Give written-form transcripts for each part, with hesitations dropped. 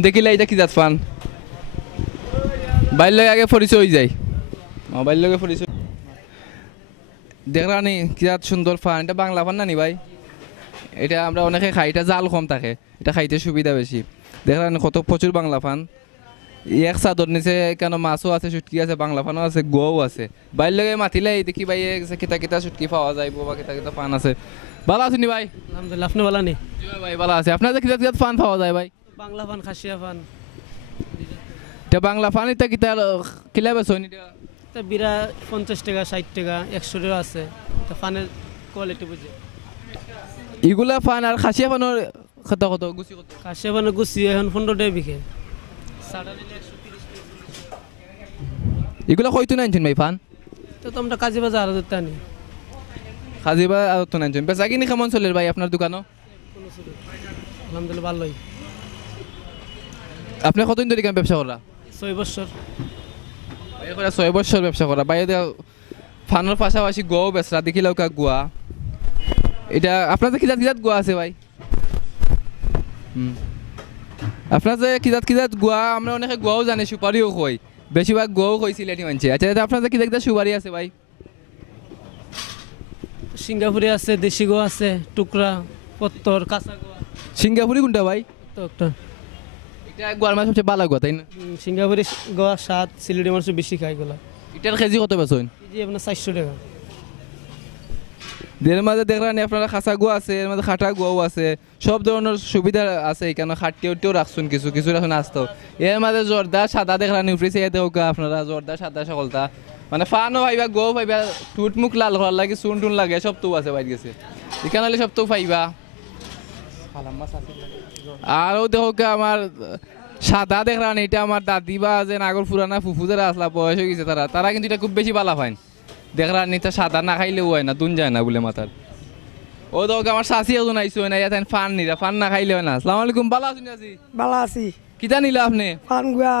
দেখিলে এটা কি জাত ফান বাইর লগে আগে পরিচয় হয়ে যায় মোবাইল লগে পরিচয় দেখরানি কি জাত সুন্দর ফান এটা বাংলা ফান না নি ভাই এটা আমরা অনেকে খাই এটা জাল কম থাকে এটা খাইতে সুবিধা বেশি দেখরানি কত প্রচুর বাংলা ফান এক চাদর নিচে কেন মাছও আছে শুটকি আছে বাংলা ফানও আছে গোয়াও আছে বাইর লগে মাতিলে দেখি ভাই কিতা কিতা শুটকি পাওয়া যায় বা কিতা কিতা ফান আছে ভালো আছেন ভাই আলহামদুলিল্লাহ আপনি ভালো নেই ভাই ভালো আছে আপনাদের কিতা কিতা ফান পাওয়া যায় ভাই বাংলা ফান খাসিয়া ফান এটা বাংলা ফান এটা কিতা কিলা বেচন এটা বিরা 50 টাকা 60 টাকা 100 টাকা আছে এটা ফানের কোয়ালিটি বুঝে এগুলা ফান আর খাসিয়া ফানের কত কত গুছি কত খাসিয়া ফানের গুছি এখন 15 টাকা বিকে সাড়া দিলে 130 এগুলা কইতো না আনছেন ভাই ফান তো আমরা কাজী বাজার আর দিতে আনি খাজিবা আর তো না আনছেন বেচা কিনি কেমন চলে ভাই আপনার দোকানও আলহামদুলিল্লাহ ভালোই আপনি কতদিন ধরে কেন ব্যবসা করা 6 বছর ভাই করে 6 বছর ব্যবসা করা ভাই ফানের পাশাপাশি গোয়াও বেচরা দেখিলেও কা গোয়া এটা আপনাদের কিজাত কিজাত গোয়া আছে ভাই আপনার যে কিজাত গোয়া আমরা অনেকে গোয়াও জানি সুপারিও কই বেশিরভাগ গোয়াও কই সিলেটি মানছে আচ্ছা আপনাদের কিজাত কিজাত সুপারি আছে ভাই সিঙ্গাপুরে আছে দেশি গোয়া আছে টুকরা পত্তর কাঁচা গোয়া সিঙ্গাপুরি কোনটা ভাই তো একটা এটা গোয়ার মাছ সবচেয়ে ভালো গোয়া তাই না সিঙ্গাপুরে গোয়া স্বাদ সিলেটি মানুষ বেশি খায় গোলা এটার কেজি কত বেচন কেজি আপনার 400 টাকা এর মাঝে দেখলেন আপনারা খাসা গোয়া আছে এর মাঝে খাটা গোয়াও আছে সব ধরনের সুবিধা আছে এখানে খাটিয়েও রাখছেন কিছু কিছু রাখুন আসতো এর মাঝে জর্দা সাদা দেখলেন উফরিছে দেওকা আপনারা জর্দা সাদা সকলটা মানে ফানও পাইবা গোও পাইবা টুট মুখ লাল হওয়ার লাগে চুন টুন লাগে সব তো আছে বাইরে গেছে এখানে হলে সব তো পাইবা আরও দেখোকা আমার সাদা দেখলাম এটা আমার দাদি বা যে নাগর পুরানা ফুফু যারা আসলা বয়স হয়ে গেছে তারা কিন্তু এটা খুব বেশি ভালো পায় দেখলাম এটা সাদা না খাইলেও হয় না দুন যায় না বলে মাথার ও তো আমার শাশি একজন আইসো না ইয়াতে ফান নিরা ফান না খাইলে হয় না আসসালামু আলাইকুম ভালো আছেন আজি ভালো আছি কিটা নিলা আপনি ফান গুয়া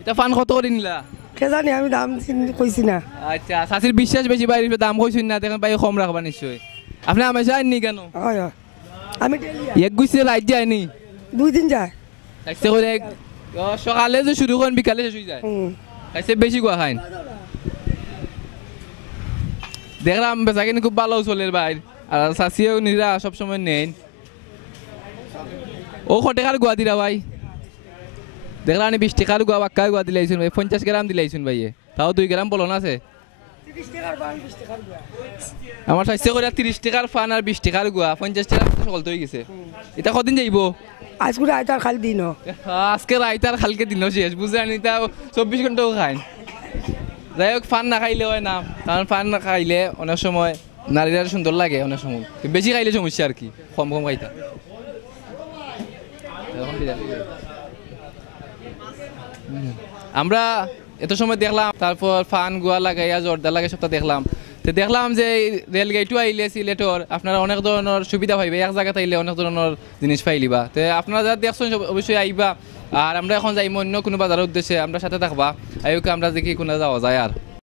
এটা ফান কত করে নিলা কে জানি আমি দাম কইছি না আচ্ছা শাশির বিশ্বাস বেশি বাইরে দাম কইছেন না দেখেন ভাই কম রাখবা নিশ্চয়ই আপনি আমি যায়নি কেন হয় হয় আমি এক গুছিয়ে রাইট যায়নি 2 দিন যায় তাইছে করে সকালে যে শুরু করেন বিকালে শেষ হয়ে যায় তাইছে বেশি গোয়া খাইন দেখলাম বেচা কিনি খুব ভালো চলে ভাই আর শাশিও নিরা সবসময় নেন ও কটেকার গোয়া দিলা ভাই দেখলাম 20 টাকার গোয়া বাক্কা গোয়া দিলাইছুন ভাই 50 গ্রাম দিলাইছুন ভাই তাও 2 গ্রাম বলন আছে 30 টাকার ফান 20 টাকার গোয়া আমার শাশি করে 30 টাকার ফান আর 20 টাকার গোয়া 50 টাকা সকল তো হয়ে গেছে এটা কদিন যাইব আজকে আইতার খালি দিন আজকে রাইতার খালকে দিন শেষ বুঝে আনি তা 24 ঘন্টাও খায় যাই হোক ফান না খাইলে হয় না কারণ ফান না খাইলে অনেক সময় নারীরা সুন্দর লাগে অনেক সময় বেশি খাইলে সমস্যা আর কি কম কম খাইতা আমরা এত সময় দেখলাম তারপর ফান গোয়া লাগাইয়া জর্দা লাগাই সবটা দেখলাম তো দেখলাম যে রেলগাড়িও আইলে সিলেটর আপনারা অনেক ধরনের সুবিধা পাইবে এক জায়গাতে আইলে অনেক ধরনের জিনিস পাইলিবা তো আপনারা যা দেখছেন অবশ্যই আইবা আর আমরা এখন যাই অন্য কোনো বাজারের উদ্দেশ্যে আমরা সাথে থাকবা আইকে আমরা দেখি কোনো যাওয়া যায় আর